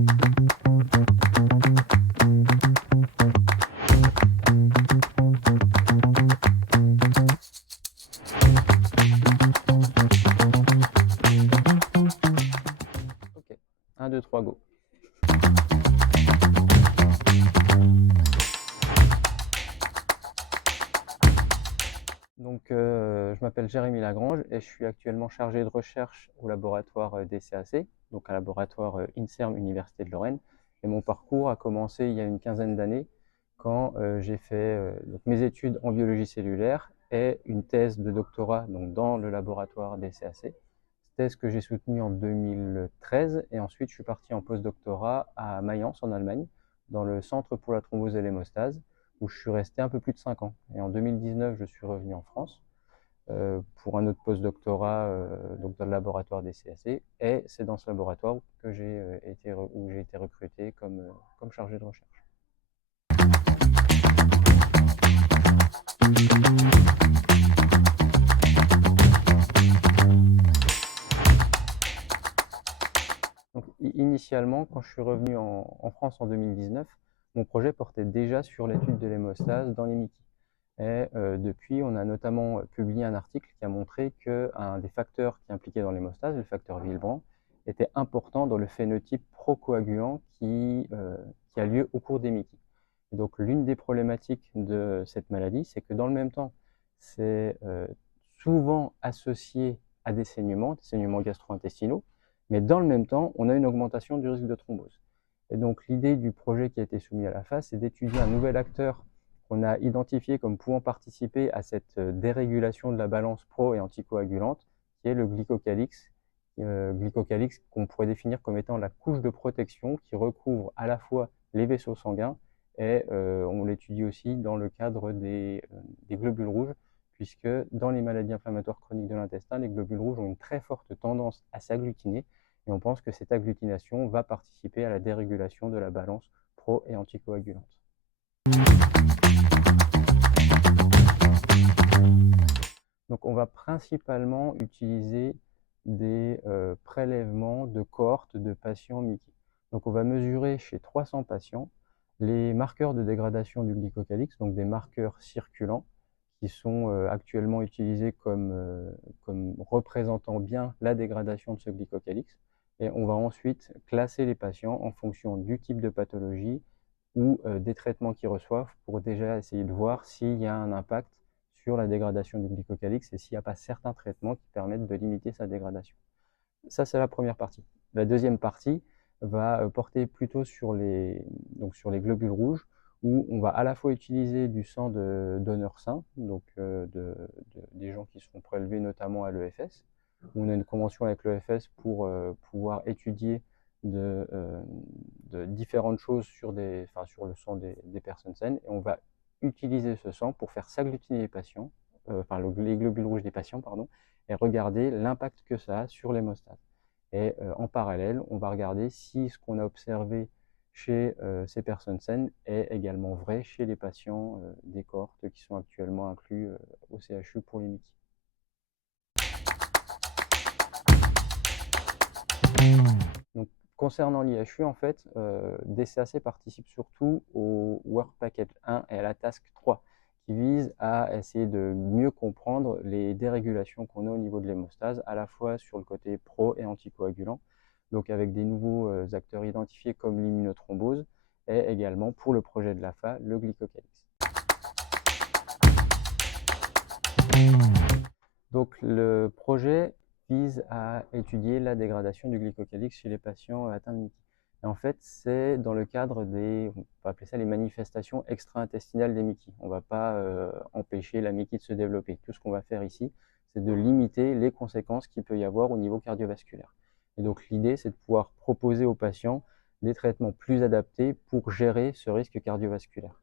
Ok, 1, 2, 3, go. Donc, je m'appelle Jérémy Lagrange et je suis actuellement chargé de recherche au laboratoire DCAC, donc un laboratoire INSERM Université de Lorraine. Et mon parcours a commencé il y a une quinzaine d'années quand j'ai fait donc mes études en biologie cellulaire et une thèse de doctorat donc, dans le laboratoire DCAC. Thèse que j'ai soutenue en 2013 et ensuite je suis parti en postdoctorat à Mayence en Allemagne dans le Centre pour la thrombose et l'hémostase où je suis resté un peu plus de 5 ans. Et en 2019, je suis revenu en France pour un autre postdoctorat donc dans le laboratoire des CAC. Et c'est dans ce laboratoire que j'ai été recruté comme chargé de recherche. Donc, initialement, quand je suis revenu en France en 2019, mon projet portait déjà sur l'étude de l'hémostase dans les Mickey. Et depuis, on a notamment publié un article qui a montré qu'un des facteurs qui est impliqué dans l'hémostase, le facteur Willebrand, était important dans le phénotype procoagulant qui a lieu au cours des Mickey. Et donc l'une des problématiques de cette maladie, c'est que dans le même temps, c'est souvent associé à des saignements gastro-intestinaux, mais dans le même temps, on a une augmentation du risque de thrombose. Et donc l'idée du projet qui a été soumis à la FAS, c'est d'étudier un nouvel acteur qu'on a identifié comme pouvant participer à cette dérégulation de la balance pro- et anticoagulante, qui est le glycocalyx qu'on pourrait définir comme étant la couche de protection qui recouvre à la fois les vaisseaux sanguins et on l'étudie aussi dans le cadre des globules rouges, puisque dans les maladies inflammatoires chroniques de l'intestin, les globules rouges ont une très forte tendance à s'agglutiner et on pense que cette agglutination va participer à la dérégulation de la balance pro- et anticoagulante. Donc on va principalement utiliser des prélèvements de cohortes de patients Mickey. Donc on va mesurer chez 300 patients les marqueurs de dégradation du glycocalyx, donc des marqueurs circulants qui sont actuellement utilisés comme représentant bien la dégradation de ce glycocalyx. Et on va ensuite classer les patients en fonction du type de pathologie ou des traitements qu'ils reçoivent pour déjà essayer de voir s'il y a un impact sur la dégradation du glycocalyx et s'il n'y a pas certains traitements qui permettent de limiter sa dégradation. Ça, c'est la première partie. La deuxième partie va porter plutôt sur les globules rouges, où on va à la fois utiliser du sang de donneurs sains, donc des gens qui seront prélevés notamment à l'EFS. On a une convention avec l'EFS pour pouvoir étudier de différentes choses sur le sang des personnes saines, et on va utiliser ce sang pour faire s'agglutiner les patients, les globules rouges des patients, pardon, et regarder l'impact que ça a sur l'hémostase. Et en parallèle, on va regarder si ce qu'on a observé chez ces personnes saines est également vrai chez les patients des cohortes qui sont actuellement inclus au CHU pour les Mickey. Donc, concernant l'IHU, en fait, DCAC participe surtout au Work Package 1 et à la Task 3, qui vise à essayer de mieux comprendre les dérégulations qu'on a au niveau de l'hémostase, à la fois sur le côté pro- et anticoagulant, donc avec des nouveaux acteurs identifiés comme l'immunothrombose, et également pour le projet de l'AFA, le glycocalyx. Donc le projet vise à étudier la dégradation du glycocalyx chez les patients atteints de Mickey. Et en fait, c'est dans le cadre des, on va appeler ça les manifestations extra-intestinales des Mickey. On ne va pas empêcher la Mickey de se développer. Tout ce qu'on va faire ici, c'est de limiter les conséquences qu'il peut y avoir au niveau cardiovasculaire. Et donc l'idée, c'est de pouvoir proposer aux patients des traitements plus adaptés pour gérer ce risque cardiovasculaire.